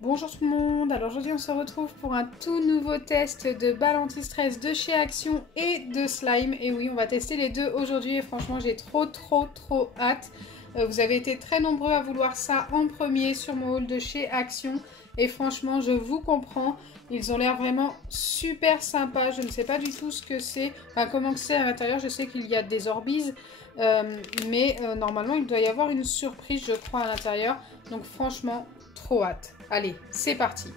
Bonjour tout le monde, alors aujourd'hui on se retrouve pour un tout nouveau test de balles anti-stress de chez Action et de slime. Et oui, on va tester les deux aujourd'hui et franchement j'ai trop hâte. Vous avez été très nombreux à vouloir ça en premier sur mon haul de chez Action et franchement je vous comprends. Ils ont l'air vraiment super sympas, je ne sais pas du tout ce que c'est, enfin comment c'est à l'intérieur. Je sais qu'il y a des orbises, mais normalement il doit y avoir une surprise je crois à l'intérieur. Donc franchement trop hâte. Allez, c'est parti.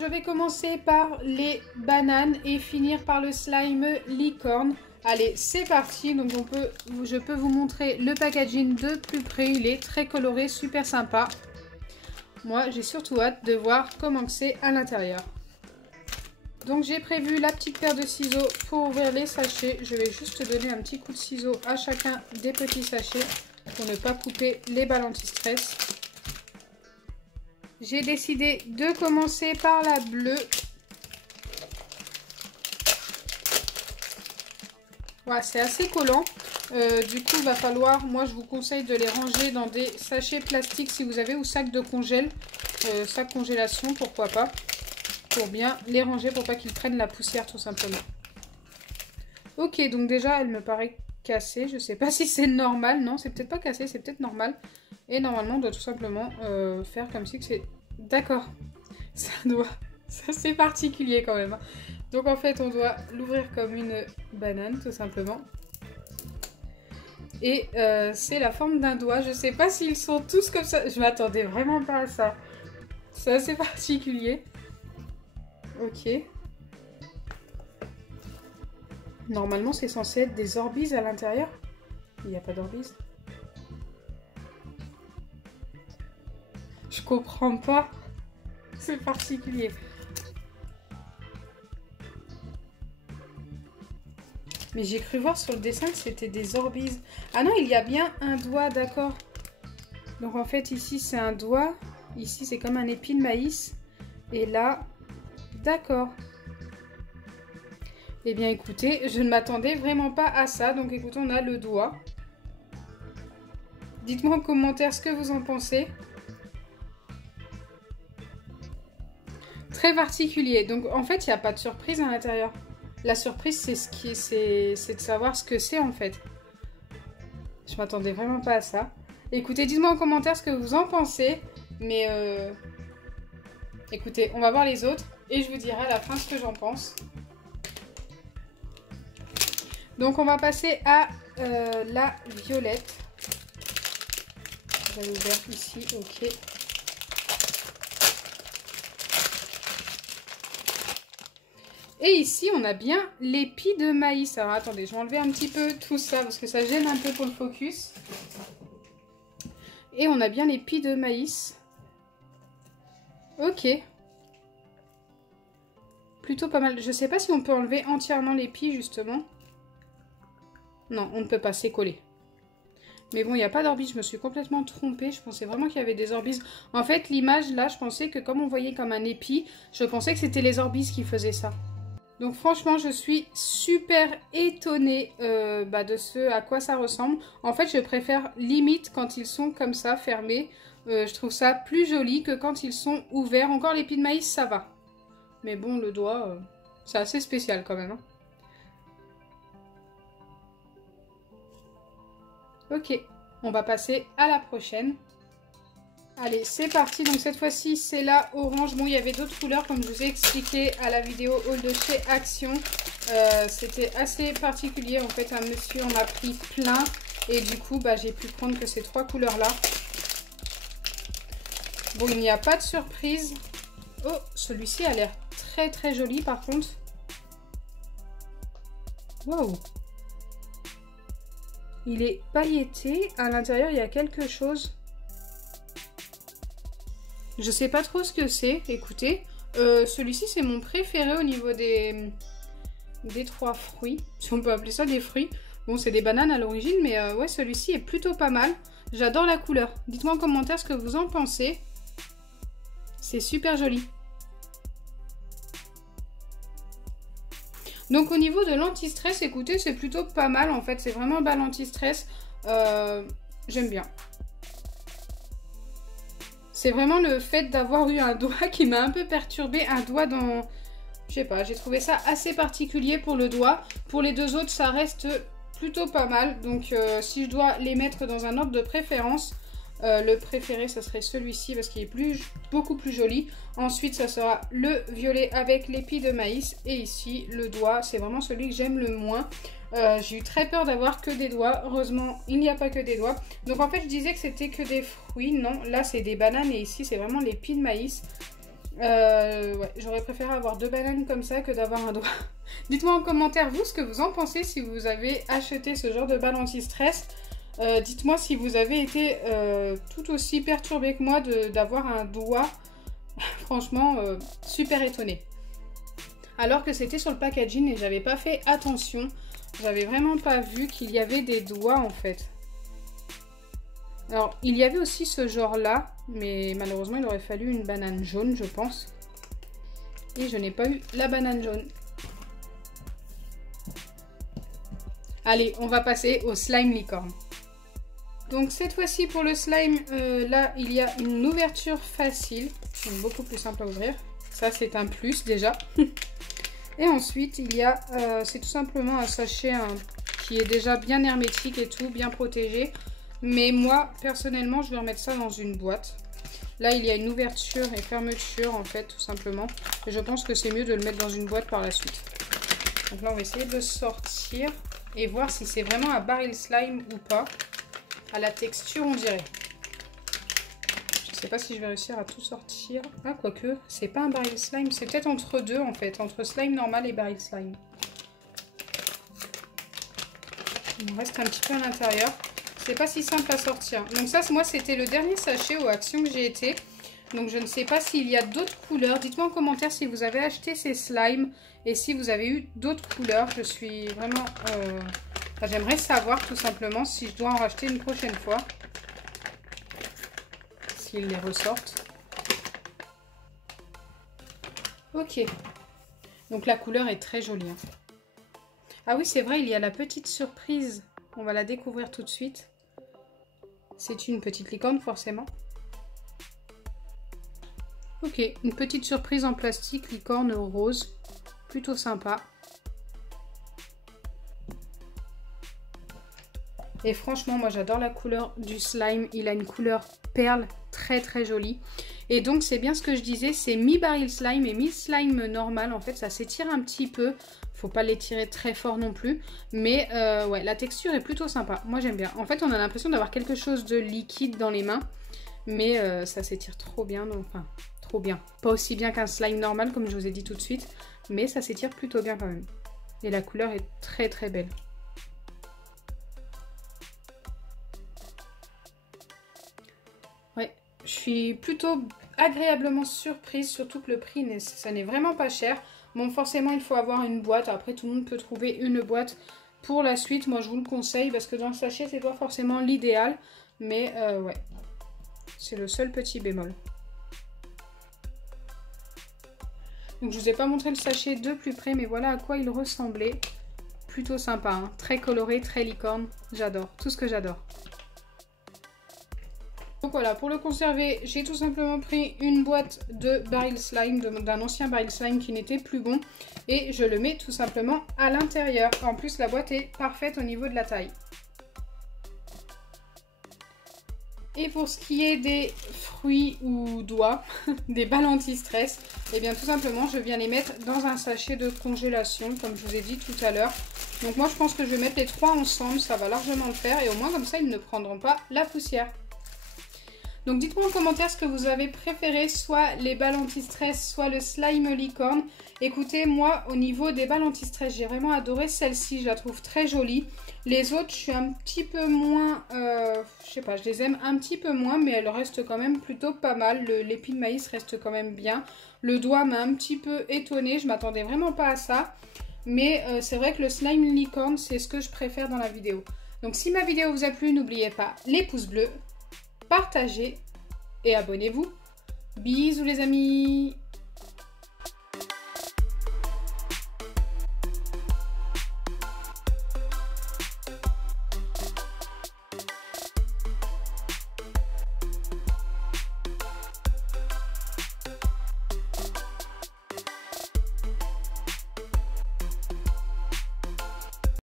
Je vais commencer par les bananes et finir par le slime licorne. Allez, c'est parti. Donc je peux vous montrer le packaging de plus près. Il est très coloré, super sympa. Moi, j'ai surtout hâte de voir comment c'est à l'intérieur. Donc j'ai prévu la petite paire de ciseaux pour ouvrir les sachets. Je vais juste donner un petit coup de ciseau à chacun des petits sachets pour ne pas couper les balles anti-stress. J'ai décidé de commencer par la bleue. Voilà, c'est assez collant. Du coup, il va falloir, moi je vous conseille de les ranger dans des sachets plastiques si vous avez, ou sacs de congèle, sac congélation, pourquoi pas, pour bien les ranger pour pas qu'ils prennent la poussière tout simplement. Ok, donc déjà elle me paraît cassée, je sais pas si c'est normal, non c'est peut-être pas cassé, c'est peut-être normal. Et normalement on doit tout simplement faire comme si que c'est... D'accord, ça c'est particulier quand même. Donc en fait on doit l'ouvrir comme une banane tout simplement. Et c'est la forme d'un doigt. Je sais pas s'ils sont tous comme ça. Je m'attendais vraiment pas à ça. C'est assez particulier. Ok. Normalement, c'est censé être des orbises à l'intérieur. Il n'y a pas d'orbises. Je comprends pas. C'est particulier. Mais j'ai cru voir sur le dessin que c'était des orbises. Ah non, il y a bien un doigt, d'accord. Donc en fait, ici, c'est un doigt. Ici, c'est comme un épi de maïs. Et là, d'accord. Eh bien, écoutez, je ne m'attendais vraiment pas à ça. Donc écoutez, on a le doigt. Dites-moi en commentaire ce que vous en pensez. Très particulier. Donc en fait, il n'y a pas de surprise à l'intérieur. La surprise, c'est de savoir ce que c'est en fait. Je m'attendais vraiment pas à ça. Écoutez, dites-moi en commentaire ce que vous en pensez. Mais écoutez, on va voir les autres et je vous dirai à la fin ce que j'en pense. Donc on va passer à la violette. J'avais ouvert ici, ok. Et ici, on a bien l'épi de maïs. Alors, attendez, je vais enlever un petit peu tout ça parce que ça gêne un peu pour le focus. Et on a bien l'épi de maïs. Ok. Plutôt pas mal. Je sais pas si on peut enlever entièrement l'épi, justement. Non, on ne peut pas, c'est collé. Mais bon, il n'y a pas d'orbises. Je me suis complètement trompée. Je pensais vraiment qu'il y avait des orbises. En fait, l'image, là, je pensais que comme on voyait comme un épi, je pensais que c'était les orbises qui faisaient ça. Donc franchement, je suis super étonnée de ce à quoi ça ressemble. En fait, je préfère limite quand ils sont comme ça, fermés. Je trouve ça plus joli que quand ils sont ouverts. Encore l'épi de maïs, ça va. Mais bon, le doigt, c'est assez spécial quand même. Hein. Ok, on va passer à la prochaine. Allez, c'est parti. Donc cette fois-ci, c'est la orange. Bon, il y avait d'autres couleurs, comme je vous ai expliqué à la vidéo haul de chez Action. C'était assez particulier. En fait, un monsieur en a pris plein. Et du coup, j'ai pu prendre que ces trois couleurs-là. Bon, il n'y a pas de surprise. Oh, celui-ci a l'air très joli, par contre. Waouh! Il est pailleté. À l'intérieur, il y a quelque chose. Je sais pas trop ce que c'est, écoutez. Celui-ci, c'est mon préféré au niveau des trois fruits. Si on peut appeler ça des fruits. Bon, c'est des bananes à l'origine, mais ouais, celui-ci est plutôt pas mal. J'adore la couleur. Dites-moi en commentaire ce que vous en pensez. C'est super joli. Donc au niveau de l'anti-stress, écoutez, c'est plutôt pas mal en fait. C'est vraiment un bal anti-stress. J'aime bien. C'est vraiment le fait d'avoir eu un doigt qui m'a un peu perturbé. Un doigt dans... Je sais pas, j'ai trouvé ça assez particulier pour le doigt. Pour les deux autres, ça reste plutôt pas mal. Donc si je dois les mettre dans un ordre de préférence, le préféré, ça serait celui-ci parce qu'il est beaucoup plus joli. Ensuite, ça sera le violet avec l'épi de maïs. Et ici, le doigt, c'est vraiment celui que j'aime le moins. J'ai eu très peur d'avoir que des doigts. Heureusement, il n'y a pas que des doigts. Donc en fait, je disais que c'était que des fruits. Non, là, c'est des bananes et ici, c'est vraiment l'épi de maïs. Ouais, j'aurais préféré avoir 2 bananes comme ça que d'avoir un doigt. Dites-moi en commentaire, vous, ce que vous en pensez si vous avez acheté ce genre de balle anti-stress. Dites-moi si vous avez été tout aussi perturbé que moi d'avoir un doigt. Franchement, super étonnée. Alors que c'était sur le packaging et j'avais pas fait attention. J'avais vraiment pas vu qu'il y avait des doigts en fait. Alors, il y avait aussi ce genre-là, mais malheureusement, il aurait fallu une banane jaune, je pense. Et je n'ai pas eu la banane jaune. Allez, on va passer au slime licorne. Donc cette fois-ci, pour le slime, là, il y a une ouverture facile. Donc beaucoup plus simple à ouvrir. Ça, c'est un plus déjà. Et ensuite, il y a, c'est tout simplement un sachet qui est déjà bien hermétique et tout, bien protégé. Mais moi, personnellement, je vais remettre ça dans une boîte. Là, il y a une ouverture et fermeture, en fait, tout simplement. Et je pense que c'est mieux de le mettre dans une boîte par la suite. Donc là, on va essayer de sortir et voir si c'est vraiment un baril slime ou pas. À la texture, on dirait. Je sais pas si je vais réussir à tout sortir. Ah, quoique, c'est pas un baril slime. C'est peut-être entre deux, en fait. Entre slime normal et baril slime. Il me reste un petit peu à l'intérieur. C'est pas si simple à sortir. Donc ça, moi, c'était le dernier sachet aux Action que j'ai été. Donc je ne sais pas s'il y a d'autres couleurs. Dites-moi en commentaire si vous avez acheté ces slimes et si vous avez eu d'autres couleurs. Je suis vraiment... Enfin, j'aimerais savoir tout simplement si je dois en racheter une prochaine fois. S'ils les ressortent. Ok. Donc la couleur est très jolie. Hein. Ah oui, c'est vrai, il y a la petite surprise. On va la découvrir tout de suite. C'est une petite licorne, forcément. Ok, une petite surprise en plastique, licorne rose. Plutôt sympa. Et franchement, moi j'adore la couleur du slime. Il a une couleur perle très très jolie. Et donc c'est bien ce que je disais, c'est mi-baril slime et mi-slime normal. En fait, ça s'étire un petit peu. Faut pas l'étirer très fort non plus. Mais ouais, la texture est plutôt sympa. Moi j'aime bien. En fait, on a l'impression d'avoir quelque chose de liquide dans les mains. Mais ça s'étire trop bien. Donc, enfin, trop bien. Pas aussi bien qu'un slime normal comme je vous ai dit tout de suite. Mais ça s'étire plutôt bien quand même. Et la couleur est très très belle. Ouais, je suis plutôt agréablement surprise. Surtout que le prix, ça n'est vraiment pas cher. Bon, forcément, il faut avoir une boîte. Après, tout le monde peut trouver une boîte pour la suite. Moi, je vous le conseille parce que dans le sachet, c'est pas forcément l'idéal. Mais ouais, c'est le seul petit bémol. Donc, je vous ai pas montré le sachet de plus près, mais voilà à quoi il ressemblait. Plutôt sympa, hein. Très coloré, très licorne. J'adore, tout ce que j'adore. Donc voilà, pour le conserver, j'ai tout simplement pris une boîte de baril slime, d'un ancien baril slime qui n'était plus bon. Et je le mets tout simplement à l'intérieur. En plus, la boîte est parfaite au niveau de la taille. Et pour ce qui est des fruits ou doigts, des balles anti-stress, et bien tout simplement, je viens les mettre dans un sachet de congélation, comme je vous ai dit tout à l'heure. Donc moi, je pense que je vais mettre les trois ensemble, ça va largement le faire. Et au moins, comme ça, ils ne prendront pas la poussière. Donc dites-moi en commentaire ce que vous avez préféré, soit les balles anti-stress, soit le slime licorne. Écoutez, moi au niveau des balles anti-stress, j'ai vraiment adoré celle-ci, je la trouve très jolie. Les autres, je suis un petit peu moins, je sais pas, je les aime un petit peu moins, mais elles restent quand même plutôt pas mal. L'épi de maïs reste quand même bien. Le doigt m'a un petit peu étonnée, je m'attendais vraiment pas à ça. Mais c'est vrai que le slime licorne, c'est ce que je préfère dans la vidéo. Donc si ma vidéo vous a plu, n'oubliez pas les pouces bleus. Partagez et abonnez-vous. Bisous les amis!